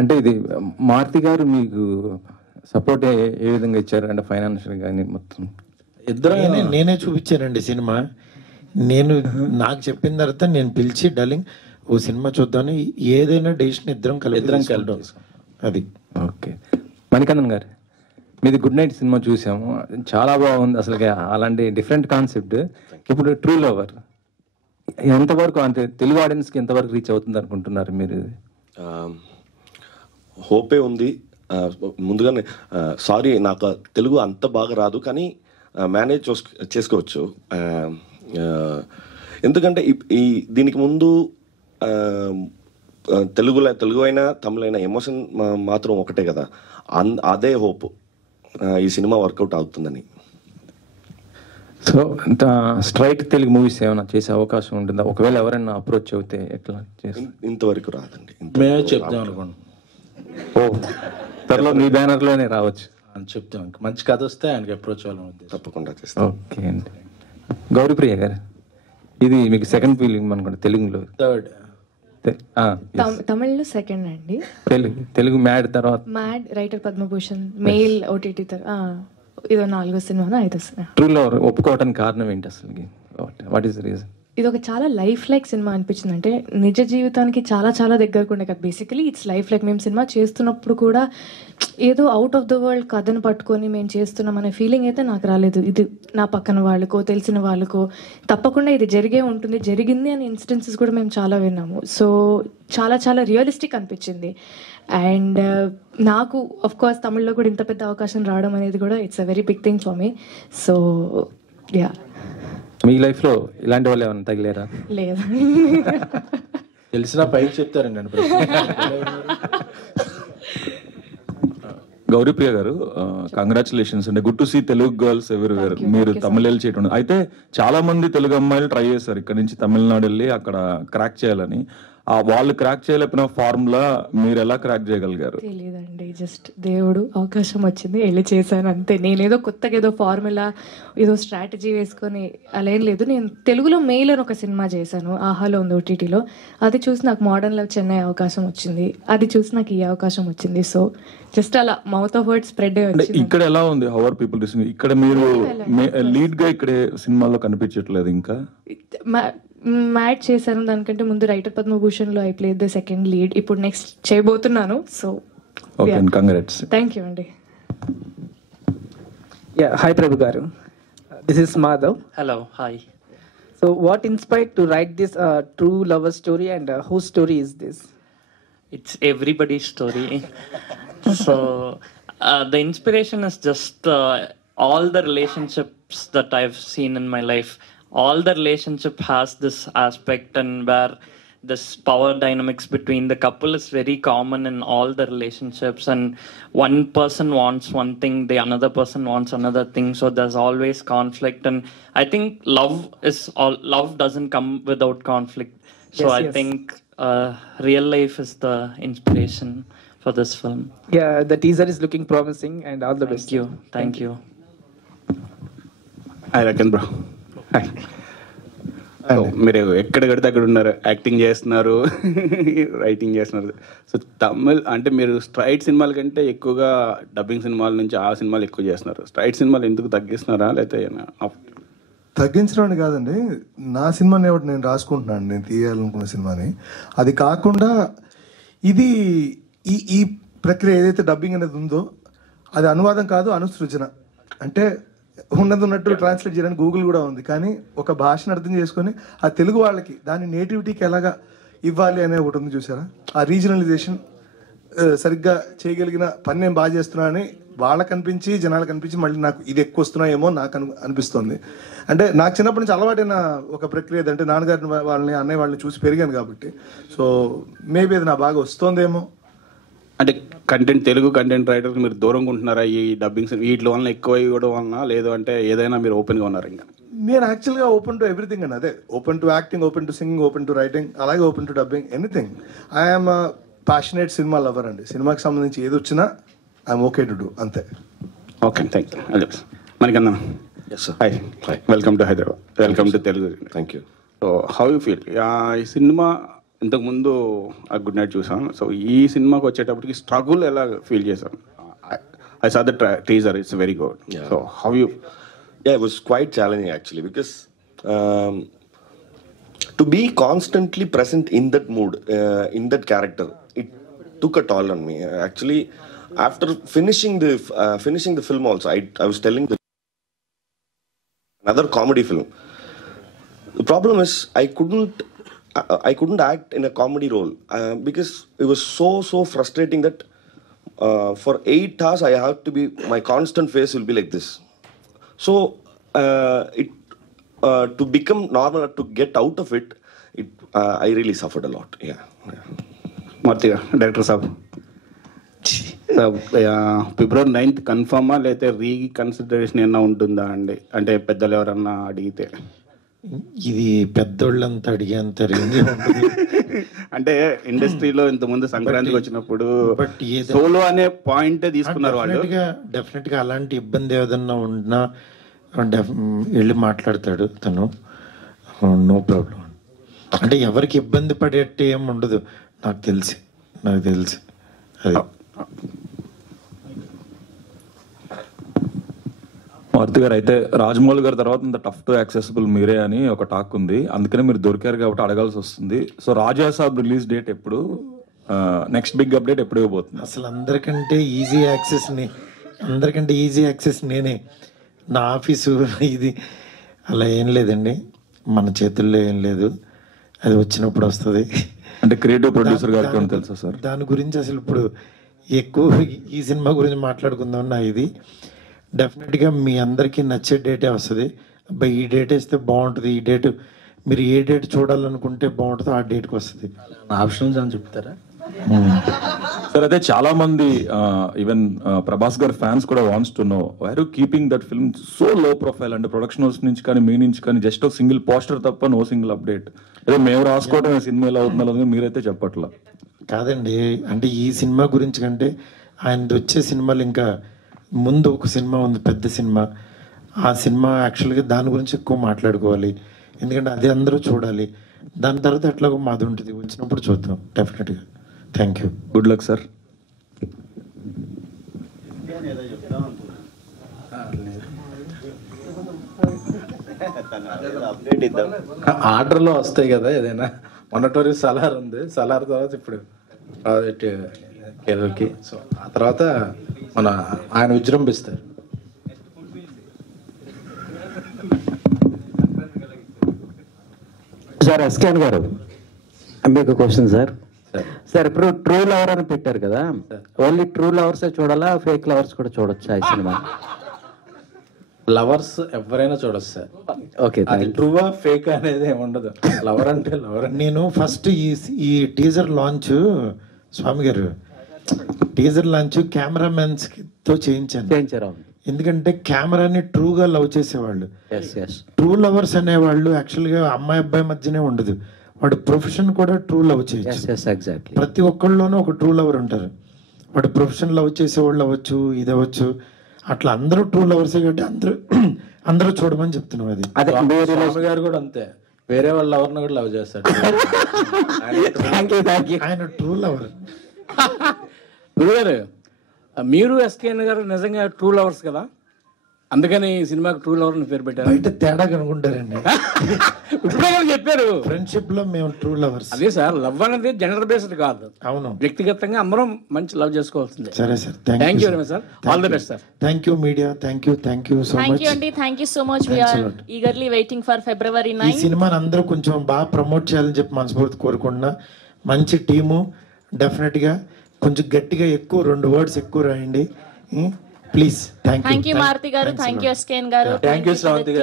అంటే ఇది మారుతి గారు మీకు సపోర్ట్ ఏ విధంగా ఇచ్చారు అంటే ఫైనాన్షియల్ కానీ మొత్తం? ఇద్దరు నేనే చూపించానండి సినిమా. నాకు చెప్పిన తర్వాత నేను పిలిచి డార్లింగ్ ఓ సినిమా చూద్దామని ఏదైనా డెసిషన్ ఇద్దరం కలిపి అది. ఓకే. మణికందన్ గారు, మీది గుడ్ నైట్ సినిమా చూసాము, చాలా బాగుంది అసలు. అలాంటి డిఫరెంట్ కాన్సెప్ట్. ఇప్పుడు ట్రూ లవర్ ఎంతవరకు అంటే తెలుగు ఆడియన్స్కి ఎంతవరకు రీచ్ అవుతుంది అనుకుంటున్నారు మీరు? హోపే ఉంది. ముందుగానే సారీ, నాకు తెలుగు అంత బాగా రాదు, కానీ మేనేజ్ చేసుకోవచ్చు. ఎందుకంటే ఈ దీనికి ముందు తెలుగు అయినా తమిళ అయినా ఎమోషన్ మాత్రం ఒకటే కదా. అదే హోప్ ఈ సినిమా వర్కౌట్ అవుతుందని. సో స్ట్రైట్ తెలుగు మూవీస్ ఏమైనా చేసే అవకాశం ఉంటుందా? ఒకవేళ ఎవరైనా అప్రోచ్ అవుతే ఎట్లా చేస్తారు? ఇంతవరకు రాదండి. మేమే చెప్దాం అనుకోండి. ఓ, త్వరలో మీ బ్యానర్లోనే రావచ్చు అని చెప్తాం. మంచి కథ వస్తే ఆయనకి అప్రోచ్ అవ్వాలి, తప్పకుండా చేస్తాం. ఓకే అండి. గౌరీప్రియ గారు, ఇది మీకు సెకండ్ ఫిలిం అనుకోండి తెలుగులో? థర్డ్. తమిళ్లో సెకండ్ అండి. తెలుగు మ్యాడ్ తర్వాత mad, writer Padma Bhushan, mail OTT ఇదో 4వ సినిమా 5వ సినిమా. ట్రూ లవర్ ఒప్పుకోవడానికి కారణం ఏంటి అసలు? What is the reason? ఇది ఒక చాలా లైఫ్ లైక్ సినిమా అనిపించింది. అంటే నిజ జీవితానికి చాలా చాలా దగ్గరకు ఉండే కదా. Basically it's life like. మేము సినిమా చేస్తున్నప్పుడు కూడా ఏదో అవుట్ ఆఫ్ ద వరల్డ్ కథను పట్టుకొని మేము చేస్తున్నాం అనే ఫీలింగ్ అయితే నాకు రాలేదు. ఇది నా పక్కన వాళ్ళకో తెలిసిన వాళ్ళకో తప్పకుండా ఇది జరిగే ఉంటుంది, జరిగింది అనే ఇన్స్టెన్సెస్ కూడా మేము చాలా విన్నాము. సో చాలా చాలా రియలిస్టిక్ అనిపించింది. అండ్ నాకు ఆఫ్ కోర్స్ తమిళ్లో కూడా ఇంత పెద్ద అవకాశం రావడం అనేది కూడా it's a very big thing for me. So ya. మీ లైఫ్లో ఇలాంటి వాళ్ళు ఏమైనా తగిలేరా? లేదా, తెలిసిన పైకి చెప్తారండి. గౌరీప్రియ గారు, కంగ్రాచులేషన్స్ అండి. Good to see Telugu girls everywhere. మీరు తమిళ చేయడం అయితే చాలా మంది తెలుగు అమ్మాయిలు ట్రై చేశారు ఇక్కడ నుంచి తమిళనాడు వెళ్ళి అక్కడ క్రాక్ చేయాలని. వాళ్ళు క్రాక్ చేయలేకపోయిన ఫార్ములా మీరు ఎలా క్రాక్ చేయగలిగారు? తెలియదండి, జస్ట్ దేవుడు అవకాశం వచ్చింది, వెళ్ళి చేశాను అంతే. నేనేదో కొత్తగా ఏదో ఫార్ములా ఏదో స్ట్రాటజీ వేసుకొని అలా ఏం లేదు. నేను తెలుగులో మెయిల్ అని ఒక సినిమా చేశాను, ఆహాలో ఉంది ఓటీటీలో. అది చూసి నాకు మోడర్న్ లవ్ చెన్నై అవకాశం వచ్చింది, అది చూసి నాకు ఈ అవకాశం వచ్చింది. సో జస్ట్ అలా మౌత్ ఆఫ్ వర్డ్ స్ప్రెడ్ అయ్యింది. ఇక్కడ ఎలా ఉంది? How are people listening? ఇక్కడ మీరు లీడ్ గా ఇక్కడే సినిమాలో కనిపించట్లేదు. ఇంకా మ్యాట్ చేశాను, దానికంటే ముందు రైటర్ పద్మభూషణ్ లో I played the second lead. ఇప్పుడు నెక్స్ట్ చేయబోతున్నాను. So congrats. థ్యాంక్ యూ అండి. Hi Prabhu Garu. This is Madhav. Hello, hi. So what inspired to write this true lover story, and whose story is this? It's everybody's story. So the inspiration is just all the relationships that I've seen in my life. All the relationship has this aspect, and where this power dynamics between the couple is very common in all the relationships, and one person wants one thing, the another person wants another thing, so there's always conflict. And I think love doesn't come without conflict. So yes, I think real life is the inspiration for this film. Yeah, the teaser is looking promising, and all the best. Thank you. I reckon bro. Hi. మీరు ఎక్కడ కడితే అక్కడ ఉన్నారు, acting చేస్తున్నారు, writing చేస్తున్నారు. So Tamil అంటే మీరు straight సినిమాల కంటే ఎక్కువగా డబ్బింగ్ సినిమాల నుంచి ఆ సినిమాలు ఎక్కువ చేస్తున్నారు. స్ట్రైట్ సినిమాలు ఎందుకు తగ్గిస్తున్నారా? లేకపోతే తగ్గించడం అని కాదండి, నా సినిమాని ఒకటి నేను రాసుకుంటున్నాను, నేను తీయాలనుకున్న సినిమాని. అది కాకుండా ఇది ఈ ప్రక్రియ ఏదైతే డబ్బింగ్ అనేది ఉందో అది అనువాదం కాదు, అనుసృజన. అంటే ఉన్నది ఉన్నట్టు ట్రాన్స్లేట్ చేయడానికి గూగుల్ కూడా ఉంది, కానీ ఒక భాషను అర్థం చేసుకొని ఆ తెలుగు వాళ్ళకి దాని నేటివిటీకి ఎలాగా ఇవ్వాలి అనే ఒకటి ఉంది చూసారా. ఆ రీజనలైజేషన్ సరిగ్గా చేయగలిగిన పని నేను బాగా చేస్తున్నా అని వాళ్ళకి అనిపించి జనాలకు అనిపించి మళ్ళీ నాకు ఇది ఎక్కువ వస్తున్నాయేమో నాకు అనిపిస్తుంది. అంటే నాకు చిన్నప్పటి నుంచి అలవాటైన ఒక ప్రక్రియ, అంటే నాన్నగారిని వాళ్ళని అన్నయ్య వాళ్ళని చూసి పెరిగాను కాబట్టి. సో మేబీ అది నా బాగా వస్తుందేమో. అంటే కంటెంట్, తెలుగు కంటెంట్ రైటర్కి మీరు దూరంగా ఉంటున్నారా ఈ డబ్బింగ్స్ వీటి వలన ఎక్కువ ఇవ్వడం వలన? లేదు అంటే ఏదైనా మీరు ఓపెన్గా ఉన్నారు? ఇంకా నేను యాక్చువల్గా ఓపెన్ టు ఎవ్రీథింగ్ అండి. అదే open to acting, open to singing, open to writing, అలాగే open to dubbing, anything. I'm passionate cinema lover అండి. సినిమాకి సంబంధించి ఏది వచ్చినా ఐఎమ్ ఓకే టు డూ, అంతే. Okay, thank you. మనకన్నా hi, welcome to Hyderabad, welcome to Telugu. Thank you. So how you feel? ఈ cinema ఇంతకుముందు ఆ గుడ్ నైట్ చూసాం. సో ఈ సినిమాకి వచ్చేటప్పటికి స్ట్రగుల్ ఎలా ఫీల్ చేశాం? I saw the teaser, it's very good. Yeah. So how you... Yeah, it was quite challenging actually, because to be constantly present in that mood, in that character, it took a toll on me. Actually, after finishing the film also, I was telling another comedy film. The problem is I couldn't act in a comedy role because it was so frustrating that for 8 hours I have to be, my constant face will be like this. So to become normal, to get out of it, I really suffered a lot. Yeah. మార్తిగా director Saab, February 9th కన్ఫర్మా లేకపోతే reconsideration ఏమన్నా ఉంటుందా అండి? అంటే పెద్దలు ఎవరన్నా అడిగితే. ఇది పెద్దోళ్ళంతా అడిగేంత రేంజ్ ఉంటుంది. అంటే ఇండస్ట్రీలో ఇంతకుముందు సంక్రాంతికి వచ్చినప్పుడు బట్ సోలో అనే పాయింట్ తీసుకున్నారు వాళ్ళు. డెఫినెట్గా అలాంటి ఇబ్బంది ఏదన్నా ఉన్నా వెళ్ళి మాట్లాడతాడు తను, నో ప్రాబ్లం. అంటే ఎవరికి ఇబ్బంది పడేట్టు ఏం ఉండదు నాకు తెలిసి అది. మారుతి గారు, అయితే రాజమౌళి గారి తర్వాత ఇంత టఫ్ టు యాక్సెసిబుల్ మీరే అని ఒక టాక్ ఉంది, అందుకనే మీరు దొరికారు కాబట్టి అడగాల్సి వస్తుంది. సో రాజా సాబ్ రిలీజ్ డేట్ ఎప్పుడు? నెక్స్ట్ బిగ్ అప్డేట్ ఎప్పుడు ఇవ్వబోతుంది? అసలు అందరికంటే ఈజీ యాక్సెస్ నేనే. నా ఆఫీసు ఇది అలా ఏం లేదండి, మన చేతుల్లో ఏం లేదు, అది వచ్చినప్పుడు వస్తుంది. అంటే క్రియేటివ్ ప్రొడ్యూసర్ గారికి తెలుసా సార్ దాని గురించి? అసలు ఇప్పుడు ఎక్కువ ఈ సినిమా గురించి మాట్లాడుకుందాం. నా ఇది డెఫినెట్గా మీ అందరికీ నచ్చే డేటే వస్తుంది. అబ్బాయి ఈ డేట్ వేస్తే బాగుంటుంది, ఈ డేట్ మీరు ఏ డేట్ చూడాలనుకుంటే బాగుంటుందో ఆ డేట్కి వస్తుంది. ఆప్షన్స్ అని చెప్తారా సార్? అయితే చాలా మంది ఈవెన్ ప్రభాస్ గారి ఫ్యాన్స్ కూడా wants to know why are you keeping that film so low profile? అంటే ప్రొడక్షన్ హౌస్ నుంచి కానీ మీ నుంచి కానీ జస్ట్ ఒక సింగిల్ పోస్టర్ తప్ప నో సింగిల్ అప్డేట్. అదే మేము రాసుకోవడం సినిమా ఎలా అవుతుందో మీరైతే చెప్పట్లా. కాదండి, అంటే ఈ సినిమా గురించి కంటే ఆయనది వచ్చే సినిమాలు ఇంకా ముందు ఒక సినిమా ఉంది, పెద్ద సినిమా. ఆ సినిమా యాక్చువల్గా దాని గురించి ఎక్కువ మాట్లాడుకోవాలి, ఎందుకంటే అది అందరూ చూడాలి. దాని తర్వాత ఎట్లాగో మాది ఉంటుంది, వచ్చినప్పుడు చూద్దాం డెఫినెట్గా. Thank you, good luck sir. ఆర్డర్లో వస్తాయి కదా ఏదైనా. మొన్నటోరి సలార్ ఉంది, సలార్ తర్వాత ఇప్పుడు ప్రాజెక్ట్ కేరళకి. సో ఆ తర్వాత ఆయన విజృంభిస్తారు. సార్ ఎస్కేన్ గారు, మీకు క్వశ్చన్ సార్. సార్ ఇప్పుడు ట్రూ లవర్ అని పెట్టారు కదా, ఓన్లీ ట్రూ లవర్సే చూడాలా, ఫేక్ లవర్స్ కూడా చూడొచ్చా ఈ సినిమా? లవర్స్ ఎవరైనా చూడొచ్చు సార్. ఓకే, ట్రూవా ఫేక్ అనేది ఏమి ఉండదు. లవర్ అంటే లవర్. నేను ఫస్ట్ ఈ టీజర్ లాంచ్, స్వామి గారు టీజర్ లాంచ్ కెమెరామెన్స్తో చేయించారు. ఎందుకంటే కెమెరాని ట్రూగా లవ్ చేసేవాళ్ళు, ట్రూ లవర్స్ అనేవాళ్ళు యాక్చువల్గా అమ్మాయి అబ్బాయి మధ్యనే ఉండదు, వాడు ప్రొఫెషన్ కూడా ట్రూ లవ్ చేయొచ్చు. ప్రతి ఒక్కళ్ళలోనూ ఒక ట్రూ లవర్ ఉంటారు. వాడు ప్రొఫెషన్ లవ్ చేసేవాళ్ళు అవ్వచ్చు, ఇది అవ్వచ్చు, అట్లా అందరూ ట్రూ లవర్సే కాబట్టి అందరూ చూడమని చెప్తున్నాం. అది స్వామి గారు కూడా అంతే, వేరే వాళ్ళ లవర్ని కూడా లవ్ చేస్తాడు. ఆయన ట్రూ లవర్. గురుగారు, మీరు ఎస్కేఎన్ గారు నిజంగా ట్రూ లవర్స్ కదా, అందుకని ఈ సినిమాకి ట్రూ లవర్ అని పేరు పెట్టారు. బయట తేడా కనుకుంటారండి. ఇప్పుడే చెప్పారు ఫ్రెండ్షిప్ లో మేము ట్రూ లవర్స్. అదే సార్, లవ్ అనేది జెండర్ బేస్డ్ కాదు. అవును, వ్యక్తిగతంగా అందరం మంచి లవ్ చేసుకోవాల్సిందే. సరే sir, thank you very much sir. All the best sir. Thank you media, thank you so much. Thank you అండి, thank you so much. We are eagerly waiting for February 9. ఈ సినిమాని అందరూ కొంచెం బాగా ప్రమోట్ చేయాలని చెప్పి మనస్ఫూర్తి కోరుకుంటున్నా. మంచి టీము, డెఫినెట్ గా కొంచెం గట్టిగా ఎక్కువ 2 words ఎక్కువ రాయండి ప్లీజ్. థ్యాంక్ యూ మారుతి గారు, థ్యాంక్ యూ ఎస్కేఎన్ గారు, థ్యాంక్ యూ శ్రావంతి గారు.